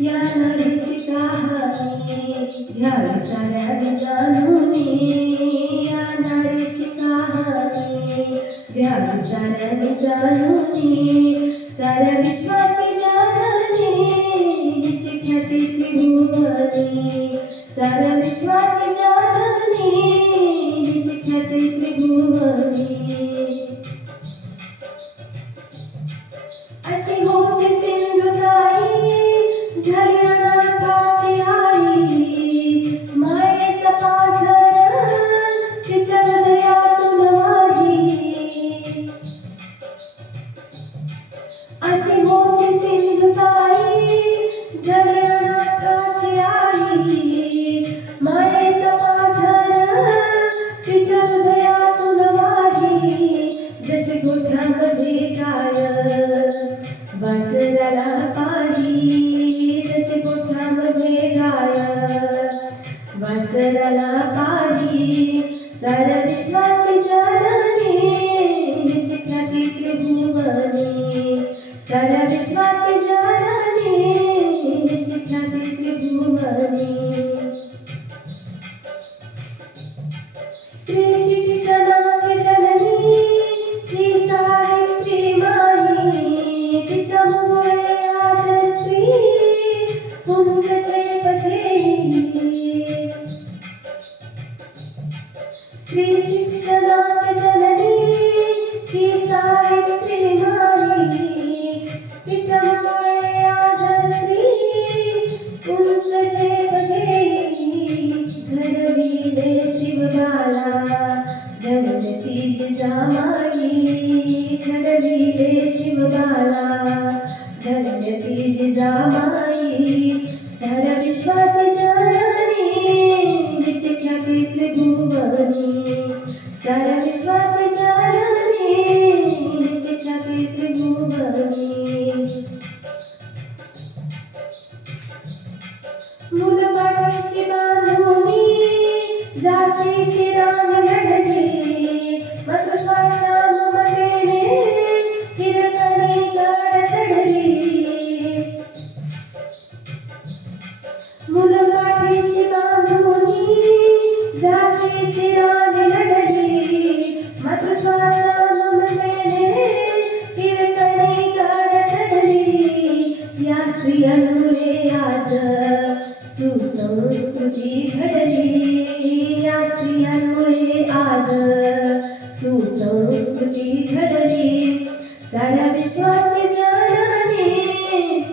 या नदीची कहाणी घ्यावी साऱ्याने जाणून, या नदीची कहाणी घ्यावी साऱ्याने जाणून, साऱ्या विश्वाची जननी हिची ख्याती त्रिभुवनी, साऱ्या विश्वाची जननी हिची ख्याती त्रिभुवनी। अशी होती सिंधुताई झाली अनाथाची आई, मायेचा पाझर तिच्या हृदयातून वाही। अशी होती सिंधुताई झाली अनाथाची आई, मायेचा पाझर तिच्या हृदयातून वाही। जशी गोठ्यामध्ये गाय वासराला पारी, जशी गोठ्यामध्ये गाय वासराला पारी, साऱ्या विश्वाची जननी हिची ख्याती त्रिभुवनी, साऱ्या विश्वाची जननी हिची ख्याती त्रिभुवनी। स्त्री शिक्षणाची जननी ही सावित्री माई, तिच्यामुळे आज स्त्री उंच झेपते। स्त्री शिक्षणाची जननी ही सावित्री माई, तिच्यामुळे आज स्त्री उंच झेपते। घडविले शिवबाला धन्य जिजामाई, घडविले शिवबाला धन्य जिजामाई, साऱ्या विश्वाची जननी हिची ख्याती त्रिभुवनी, साऱ्या विश्वाची जननी हिची ख्याती त्रिभुवनी। मुलबाळाशी बांधूनी झाशीची राणी लढली, मातृत्वाच्या ममतेने हिरकणी गड चढली। मुलबाळाशी बांधूनी झाशीची राणी लढली, मातृत्वाच्या ममतेने हिरकणी गड चढली। या स्त्रियांमुळे आज सुसंस्कृती घडली, या स्त्रियांमुळे आज सुसंस्कृती घडली। साऱ्या विश्वाची जननी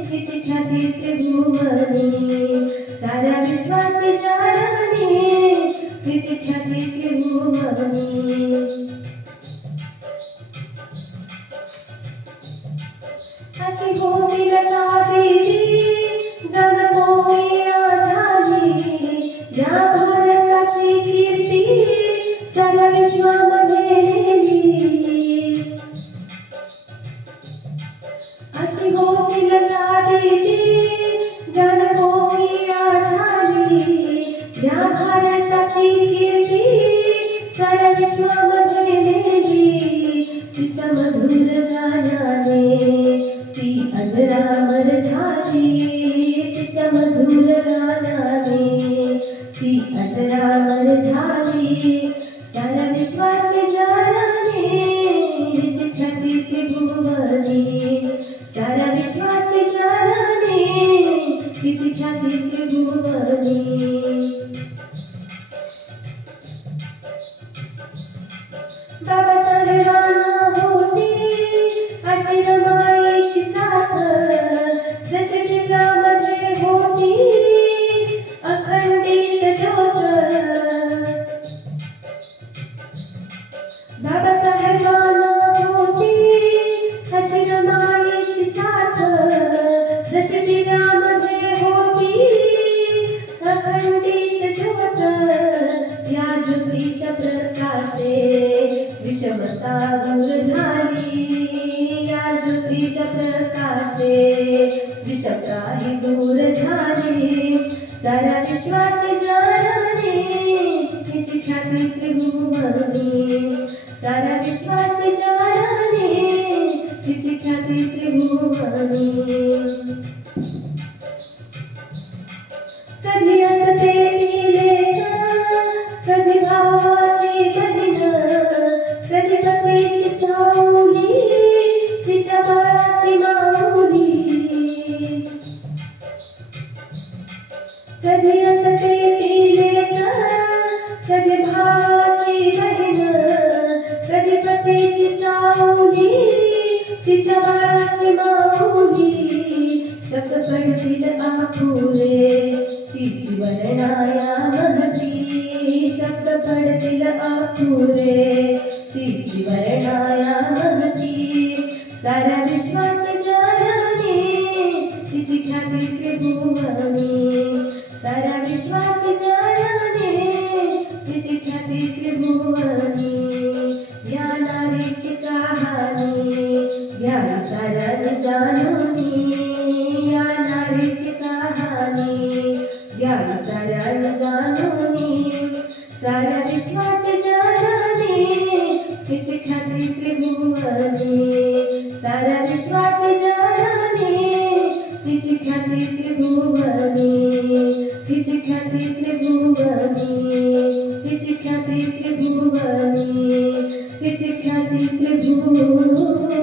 हिची ख्याती त्रिभुवनी, साऱ्या विश्वाची जननी हिची ख्याती त्रिभुवनी। अशी होती लता देवी गणगोविया झाली, या भारताची कीर्ती साऱ्या विश्वामध्ये नेली। अशी होती लता देवी गणगोविया झाली, या भारताची कीर्ती साऱ्या विश्वामध्ये नेली। तिच्या मधुर गाण्याने ती अजरामर झाली, तिच्या मधुर गाण्याने ती अजरामर झाली। साऱ्या विश्वाची जननी हिची ख्याती त्रिभुवनी, साऱ्या विश्वाची जननी हिची ख्याती त्रिभुवनी। बाबासाहेबांना होती अशी रमाईची साथ, जशी चित्रामध्ये होती अखंडित ज्योत। बाबासाहेबांना होती अशी रमाईची साथ, जशी चित्रामध्ये होती अखंडित ज्योत। या ज्योतीच्या प्रकाशे विषमता दूर झाली, या ज्योतीच्या प्रकाशे विषमता ही दूर झाली। साऱ्या विश्वाची जननी हिची ख्याती त्रिभुवनी, साऱ्या विश्वाची जननी हिची ख्याती त्रिभुवनी। तिच्या बाळाची माऊली शक पडतील आपुले तिची वर्णाया महती शक पडतील आपुले तिची वर्णाया महती साऱ्या विश्वाची जननी तिची ख्याती त्रिभुवनी साऱ्या विश्वाची जननी तिची ख्याती त्रिभुवनी या नारीची कहाणी घ्या साऱ्याने जाणूनी या नारीची कहाणी घ्या साऱ्याने जाणूनी साऱ्या विश्वाची जननी तिची ख्याती त्रिभुवनी साऱ्या विश्वाची जननी तिची ख्याती त्रिभुवनी तिची ख्याती त्रिभुवनी तिची ख्याती त्रिभुवनी तिची ख्याती त्रिभुवनी